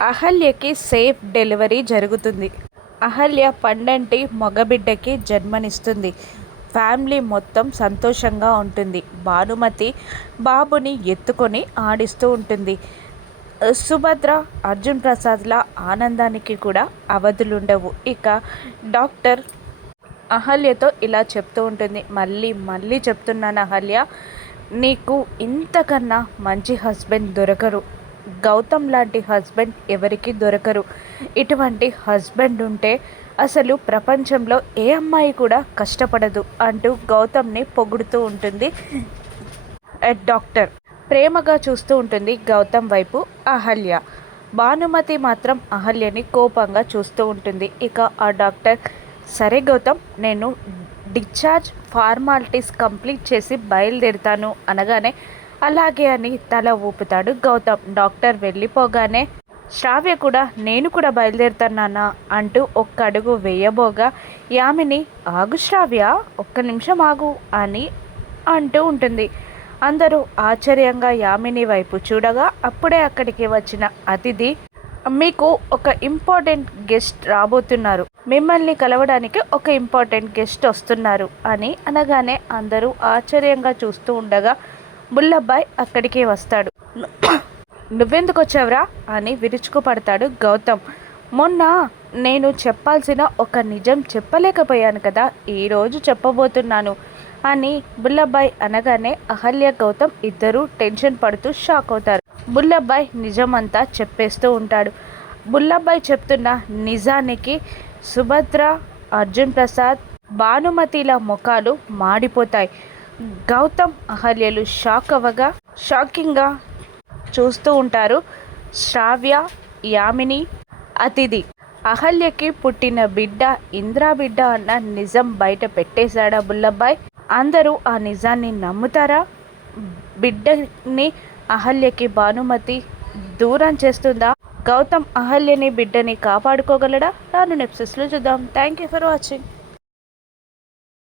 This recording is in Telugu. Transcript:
అహల్యకి సేఫ్ డెలివరీ జరుగుతుంది. అహల్య పండంటి మగబిడ్డకి జన్మనిస్తుంది. ఫ్యామిలీ మొత్తం సంతోషంగా ఉంటుంది. భానుమతి బాబుని ఎత్తుకొని ఆడిస్తూ ఉంటుంది. సుభద్ర, అర్జున్ ప్రసాద్ల ఆనందానికి కూడా అవధులుండవు. ఇక డాక్టర్ అహల్యతో ఇలా చెప్తూ ఉంటుంది. మళ్ళీ మళ్ళీ చెప్తున్నాను అహల్య, నీకు ఇంతకన్నా మంచి హస్బెండ్ దొరకరు. గౌతమ్ లాంటి హస్బెండ్ ఎవరికి దొరకరు. ఇటువంటి హస్బెండ్ ఉంటే అసలు ప్రపంచంలో ఏ అమ్మాయి కూడా కష్టపడదు అంటూ గౌతమ్ని పొగుడుతూ ఉంటుంది. డాక్టర్ ప్రేమగా చూస్తూ ఉంటుంది గౌతమ్ వైపు అహల్య. భానుమతి మాత్రం అహల్యని కోపంగా చూస్తూ ఉంటుంది. ఇక ఆ డాక్టర్, సరే గౌతమ్, నేను డిశ్చార్జ్ ఫార్మాలిటీస్ కంప్లీట్ చేసి బయలుదేరుతాను అనగానే అలాగే అని తల ఊపుతాడు గౌతమ్. డాక్టర్ వెళ్ళిపోగానే శ్రావ్య కూడా నేను కూడా బయలుదేరుతానా అంటూ ఒక్క అడుగు వేయబోగా యామిని, ఆగు శ్రావ్య, ఒక్క నిమిషం ఆగు అని అంటూ ఉంటుంది. అందరూ ఆశ్చర్యంగా యామిని వైపు చూడగా అప్పుడే అక్కడికి వచ్చిన అతిథి, మీకు ఒక ఇంపార్టెంట్ గెస్ట్ రాబోతున్నారు, మిమ్మల్ని కలవడానికి ఒక ఇంపార్టెంట్ గెస్ట్ వస్తున్నారు అని అనగానే అందరూ ఆశ్చర్యంగా చూస్తూ ఉండగా బుల్లబ్బాయ్ అక్కడికి వస్తాడు. నువ్వెందుకు వచ్చావురా అని విరుచుకుపడతాడు గౌతమ్. మొన్న నేను చెప్పాల్సిన ఒక నిజం చెప్పలేకపోయాను కదా, ఈరోజు చెప్పబోతున్నాను అని బుల్లబ్బాయ్ అనగానే అహల్య, గౌతమ్ ఇద్దరూ టెన్షన్ పడుతూ షాక్ అవుతారు. బుల్లబ్బాయ్ నిజమంతా చెప్పేస్తూ ఉంటాడు. బుల్లబ్బాయ్ చెప్తున్న నిజానికి సుభద్ర, అర్జున్ ప్రసాద్, భానుమతిల ముఖాలు మాడిపోతాయి. గౌతమ్, అహల్యలు షాక్ అవ్వగా షాకింగ్గా చూస్తూ ఉంటారు శ్రావ్య, యామిని, అతిథి. అహల్యకి పుట్టిన బిడ్డ ఇంద్రా బిడ్డ అన్న నిజం బయట పెట్టేశాడా బుల్లబ్బాయ్? అందరూ ఆ నిజాన్ని నమ్ముతారా? బిడ్డని అహల్యకి భానుమతి దూరం చేస్తుందా? గౌతమ్ అహల్యని బిడ్డని కాపాడుకోగలడా? రాను ఎపిసోడ్స్లో చూద్దాం. Thank you for watching.